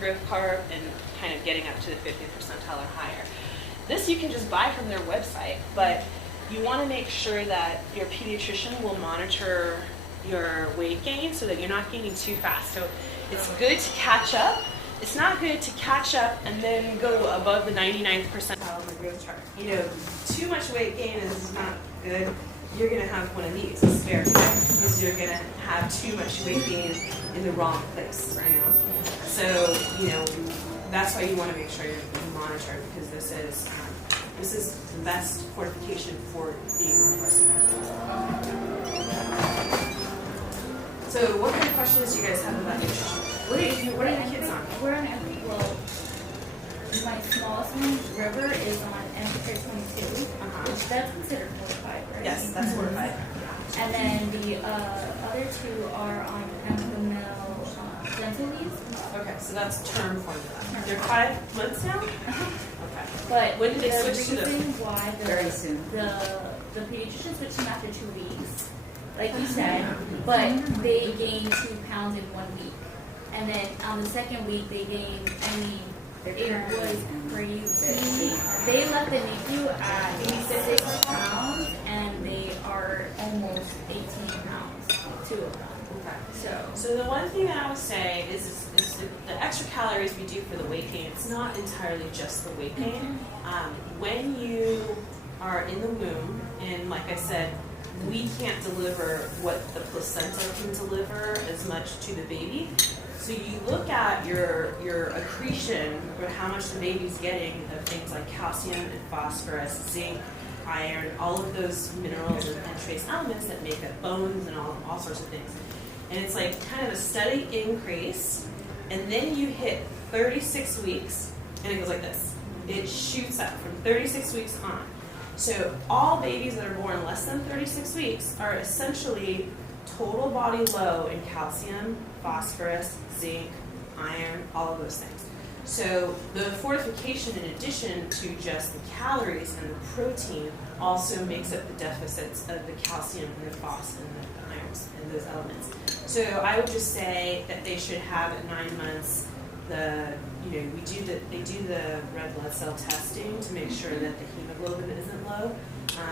growth curve and kind of getting up to the 50th percentile or higher. This you can just buy from their website, but you want to make sure that your pediatrician will monitor your weight gain so that you're not gaining too fast. So it's good to catch up. It's not good to catch up and then go above the 99th percentile on the growth chart. You know, too much weight gain is not good. You're going to have one of these, a spare tire, because you're going to have too much weight gain in the wrong place, you know? So, you know, that's why you want to make sure you monitor, because this is the best fortification for being on breastfeeding. So what kind of questions do you guys have about nutrition? What are your kids on? We're on well, my smallest one, River, is on NICUCar22, which that's considered fortified, right? Yes, that's fortified. And then the other two are on Campamel dental leaves. Okay, so that's term formula. They're 5 months now? Okay. But when did they switch to the reason why very soon. The pediatrician switched them after 2 weeks, like you said, but they gained 2 pounds in 1 week. And then on the second week, they gained, it was crazy. They left the NICU at 86 pounds, and they are almost 18 pounds, 2 of them. Okay. So the one thing that I would say is the extra calories we do for the weight gain, it's not entirely just the weight gain. When you are in the womb, and like I said, we can't deliver what the placenta can deliver as much to the baby. So you look at your accretion, or how much the baby's getting of things like calcium and phosphorus, zinc, iron, all of those minerals and trace elements that make up bones and all sorts of things. And it's like kind of a steady increase, and then you hit 36 weeks, and it goes like this. It shoots up from 36 weeks on. So all babies that are born less than 36 weeks are essentially total body low in calcium, phosphorus, zinc, iron, all of those things. So the fortification, in addition to just the calories and the protein, also makes up the deficits of the calcium and the phos and the irons and those elements. So I would just say that they should have at 9 months they do the red blood cell testing to make sure that the hemoglobin isn't low.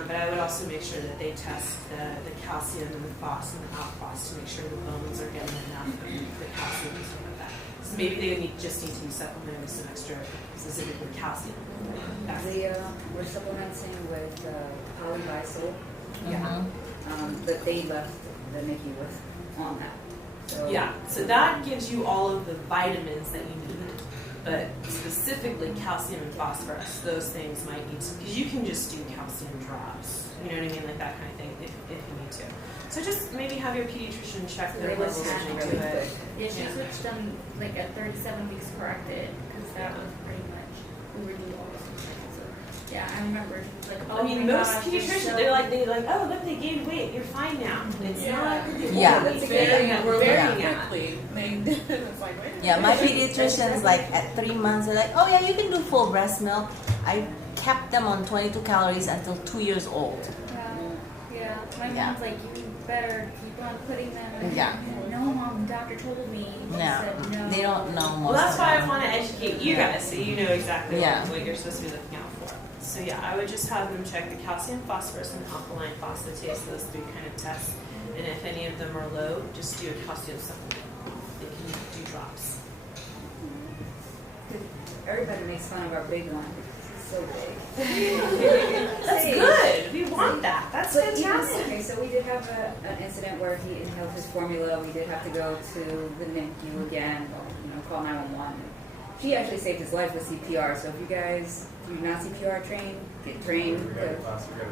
But I would also make sure that they test the calcium and the phos and the outphos to make sure the bones are getting enough of the calcium and stuff like that. So maybe they would just need to be supplemented with some extra, specifically calcium. We're supplementing with polyvisol. Yeah. But they left the NICU with on that. So that gives you all of the vitamins that you need. But specifically calcium and phosphorus, those things might need to, because you can just do calcium drops, you know what I mean, like that kind of thing, if you need to. So just maybe have your pediatrician check their levels as you do it. Yeah, she switched them like at 37 weeks corrected, because that was pretty much, we were doing all this stuff. So, yeah, I remember, like, oh, I mean, most pediatricians, they're like, oh, look, they gained weight, you're fine now. It's not. That's very Yeah, my pediatricians, like at 3 months, they're like, oh yeah, you can do full breast milk. I kept them on 22 calories until 2 years old. Yeah. My mom's like, you better keep on putting them. No, mom, the doctor told me. She said no. They don't know most. Well, that's why I want to educate you guys so you know exactly what you're supposed to be looking out for. So yeah, I would just have them check the calcium, phosphorus, and alkaline phosphatase, those 3 kind of tests. And if any of them are low, just do a calcium supplement. They can do drops. Everybody makes fun of our big one because he's so big. That's good. We want that. That's fantastic. Okay, so we did have an incident where he inhaled his formula. We did have to go to the NICU again, call 911. She actually saved his life with CPR. So if you guys do not CPR trained, get trained. We got a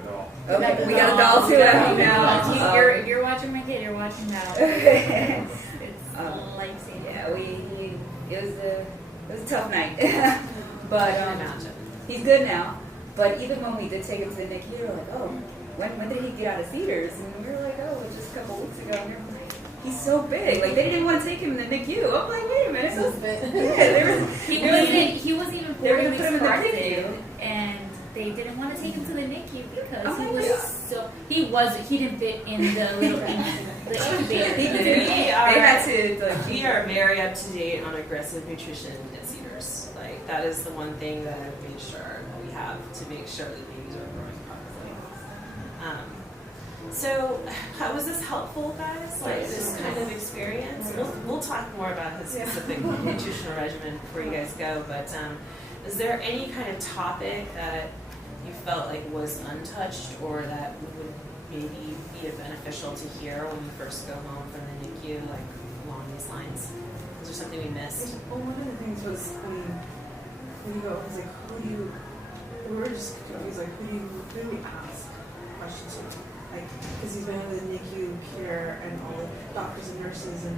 doll. Okay, we got a doll too. Now, if you're watching my kid, you're watching now. Okay. It's life-saving. Yeah, it was a tough night. But he's good now. But even when we did take him to the NICU, we were like, oh, when did he get out of theaters? And we were like, oh, just a couple weeks ago. And we were like, he's so big. Like, they didn't want to take him in the NICU. I'm like, wait a minute. He wasn't even 4 weeks corrected, and they didn't want to take him to the NICU because Oh he my was God. he didn't fit in the little the incubator. We are very up to date on aggressive nutrition at Cedars. Like that is the one thing that I've made sure we have to make sure that babies are growing properly. So, how was this helpful, guys? Like this kind of experience? We'll talk more about his specific nutritional regimen before you guys go. But is there any kind of topic that you felt like was untouched, or that would maybe be beneficial to hear when you first go home from the NICU, like along these lines? Is there something we missed? Well, one of the things was when you go, he's like, we were just, he's like, who do we ask questions to? Like, because he's been in the NICU care and all the doctors and nurses and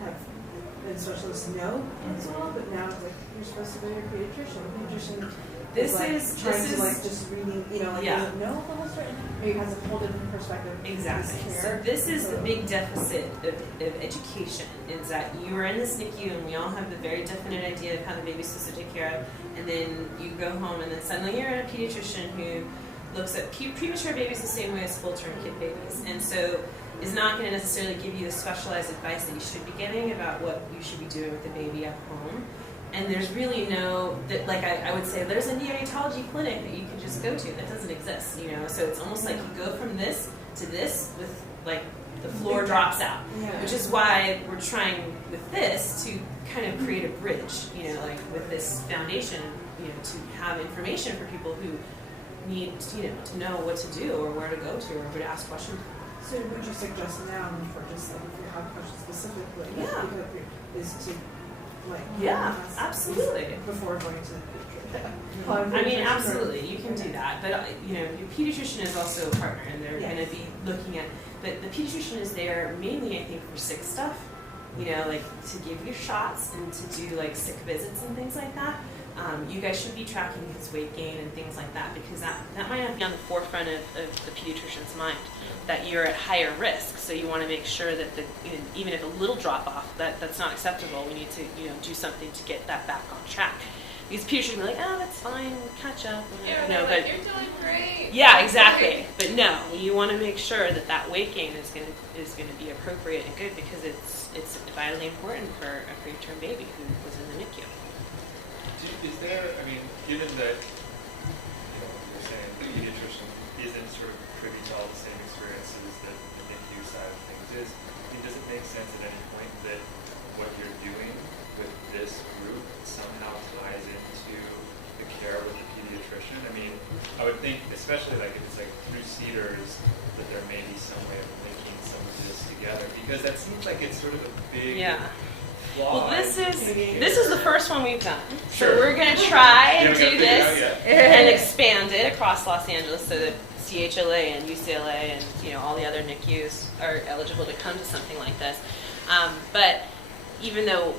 have been specialists know as well, but now it's like, you're supposed to go to your pediatrician. The pediatrician This like is just reading, doesn't know the whole story. Maybe has a whole different perspective. Exactly. So this is the big deficit of education, is that you are in this NICU and we all have the very definite idea of how the baby's supposed to take care of, and then you go home and then suddenly you're in a pediatrician who looks at premature babies the same way as full-term kid babies, and so is not going to necessarily give you the specialized advice that you should be getting about what you should be doing with the baby at home. And there's really no, I would say, there's a neonatology clinic that you can just go to that doesn't exist, So it's almost like you go from this to this with, like, the floor drops out. Yeah. Which is why we're trying with this to kind of create a bridge, like with this foundation, to have information for people who need, to know what to do or where to go to or who to ask questions. So would you suggest now, for just like if you have questions specifically, is to ask absolutely. before going to the pediatrician? I mean, absolutely, you can do that. But your pediatrician is also a partner, and they're going to be looking at. But the pediatrician is there mainly, I think, for sick stuff. Like to give you shots and to do like sick visits and things like that. You guys should be tracking his weight gain and things like that, because that might not be on the forefront of the pediatrician's mind, that you're at higher risk. So you want to make sure that even if a little drop off, that's not acceptable. We need to do something to get that back on track. These pediatricians are like, oh, that's fine, we'll catch up. But you're doing great. Yeah, exactly. But no, you want to make sure that weight gain is going to be appropriate and good, because it's vitally important for a preterm baby who was in the NICU. Is there, given that, you're saying the pediatrician isn't sort of privy to all the same experiences that the NICU side of things is, does it make sense at any point that what you're doing with this group somehow ties into the care with the pediatrician? I would think, especially if it's through Cedars, that there may be some way of linking some of this together, because that seems like it's sort of a big... Well, this is the first one we've done. Sure. So we're going to try and do it this out and expand it across Los Angeles so that CHLA and UCLA and all the other NICUs are eligible to come to something like this. But even though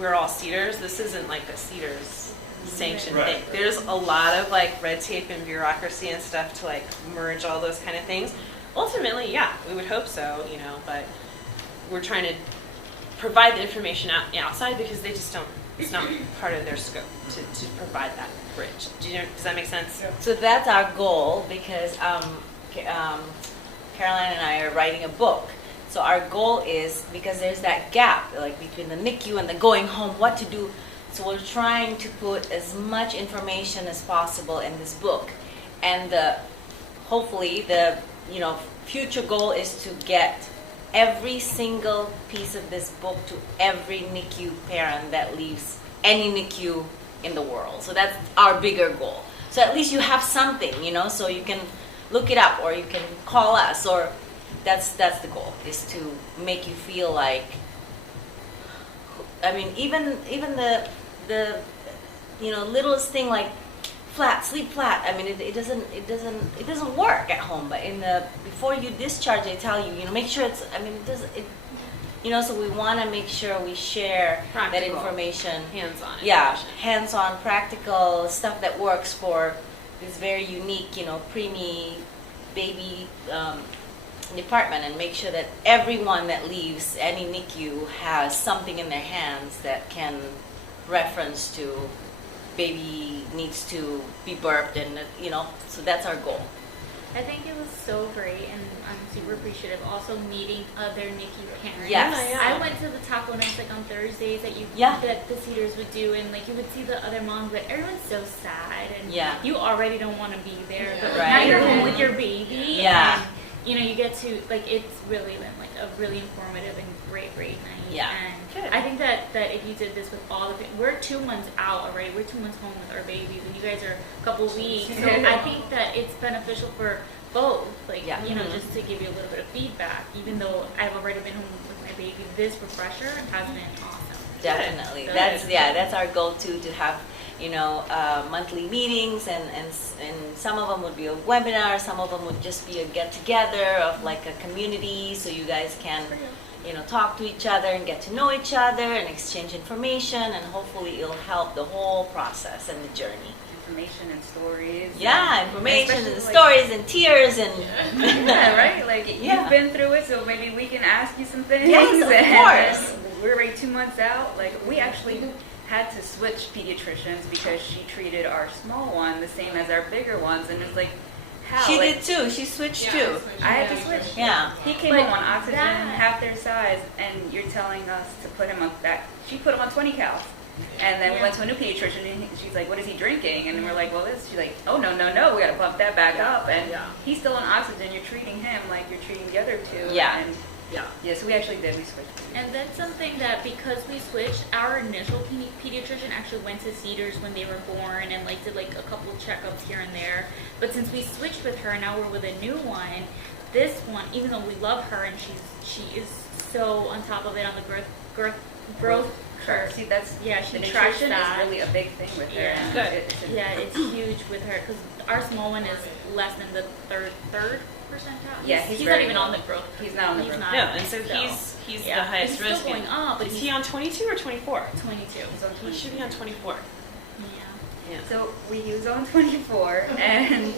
we're all Cedars, this isn't like a Cedars sanctioned thing. Right. There's a lot of red tape and bureaucracy and stuff to merge all those kind of things. Ultimately, we would hope so, but we're trying to provide the information outside, because they just don't, it's not part of their scope to provide that bridge. Does that make sense? Yeah. So that's our goal, because Caroline and I are writing a book. So our goal is, because there's that gap between the NICU and the going home, what to do. So we're trying to put as much information as possible in this book, and hopefully the future goal is to get every single piece of this book to every NICU parent that leaves any NICU in the world. So that's our bigger goal. So at least you have something, so you can look it up, or you can call us, or that's the goal, is to make you feel like, even the littlest thing like sleep flat. It doesn't work at home. But before you discharge, they tell you, make sure it's. So we want to make sure we share Practical. that information. Hands-on. Yeah, information. hands-on, practical stuff that works for this very unique, preemie baby department, and make sure that everyone that leaves any NICU has something in their hands that can reference to baby needs to be burped, and so that's our goal. I think it was so great, and I'm super appreciative. Also meeting other NICU parents. Yes. I went to the taco nights like on Thursdays that that the Cedars would do, and like you would see the other moms, but everyone's so sad, and you already don't want to be there, but like, now you're home with your baby. Yeah. And, you get to like it's really been like a really informative and great night. Yeah. And I think that if you did this with all the we're 2 months out already. We're 2 months home with our babies, and you guys are a couple weeks. So I think that it's beneficial for both. Like just to give you a little bit of feedback. Even though I've already been home with my baby, this refresher has been awesome. Definitely. So That's our goal too, to have monthly meetings, and some of them would be a webinar, some of them would just be a get together of like a community, so you guys can talk to each other and get to know each other and exchange information, and hopefully it'll help the whole process and the journey. Information and stories. Yeah, information and stories and tears and right? Like you've been through it, so maybe we can ask you some things. Yes, of course. We're already 2 months out. Like we actually had to switch pediatricians because she treated our small one the same as our bigger ones, and it's like, how? She did too. She switched too. I had to switch. Yeah. He came home on oxygen, half their size, and you're telling us to put him on that. She put him on 20 cals. And then we went to a new pediatrician, and she's like, what is he drinking? And we're like, well, this. She's like, oh, no, we got to bump that back up. And he's still on oxygen. You're treating him like you're treating the other two. Yeah. And so we actually did. We switched. And that's something that because we switched, our initial pediatrician actually went to Cedars when they were born and like did like a couple of checkups here and there. But since we switched with her, now we're with a new one. This one, even though we love her and she is so on top of it on the growth curve. See, that's she the tracks nutrition that. is really a big thing with her. Yeah. Good. It's huge with her because our small one is less than the third percentile. Yeah, he's very not even low. on the growth. He's not on the growth. No, and so he's the highest he's risk. Still going up, but is he on 22 or 24? 22. He's on He 22. should be on 24. Yeah. So he was on 24, and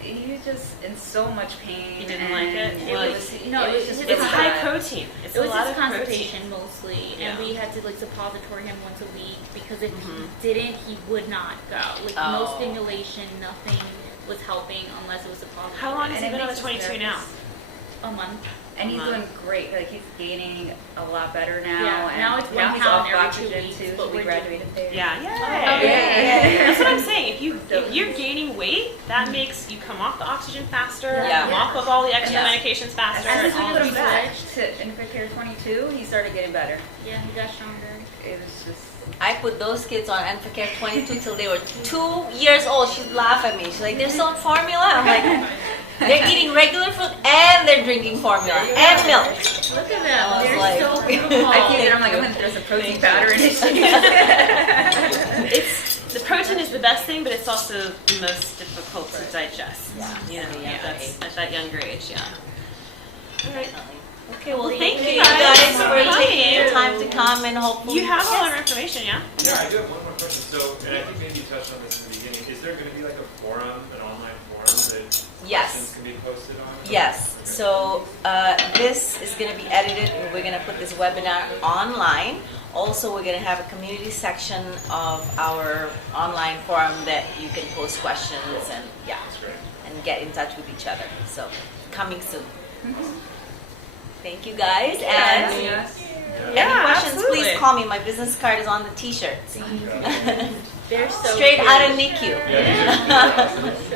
he was just in so much pain. He didn't like it? It's high protein. It's it was a lot his of constipation protein. mostly, Yeah. and we had to like suppository him once a week because if he didn't, he would not go. Like no stimulation, nothing was helping unless it was suppository. How long has he been on the 22 now? A month. And he's doing great. Like he's gaining a lot better now. Yeah, and now it's 1 he's pound off every 2 oxygen weeks, too. but So we we're graduated there. Yeah. Yeah. That's what I'm saying. If you're gaining weight, that makes you come off the oxygen faster, Yeah. come off of all the extra medications faster. As soon as all we put of him that. back to NICUCare 22, he started getting better. Yeah, he got stronger. It was just. I put those kids on NICUCare 22 till they were 2 years old. She'd laugh at me. She's like, they're still on formula? I'm like, they're eating regular food and they're drinking formula and milk. Look at them. I was They're like- so beautiful. I keep it. I'm like, I'm gonna throw some protein powder in it. The protein is the best thing, but it's also the most difficult to digest. Yeah. That's at that younger age. Yeah. All right. Okay, well, Thank thank you you guys guys for for taking the coming. time to come, and hopefully You have all our information, yeah? Yeah, I do have one more question. So, and I think maybe you touched on this in the beginning. Is there going to be like a forum, an online forum that questions can be posted on? Yes. Okay. So this is going to be edited, and we're going to put this webinar online. Also, we're going to have a community section of our online forum that you can post questions and That's great. and get in touch with each other. So coming soon. Thank you guys. And any questions, absolutely. please call me. My business card is on the T-shirt. They're so Straight cute. out of NICU. Yeah.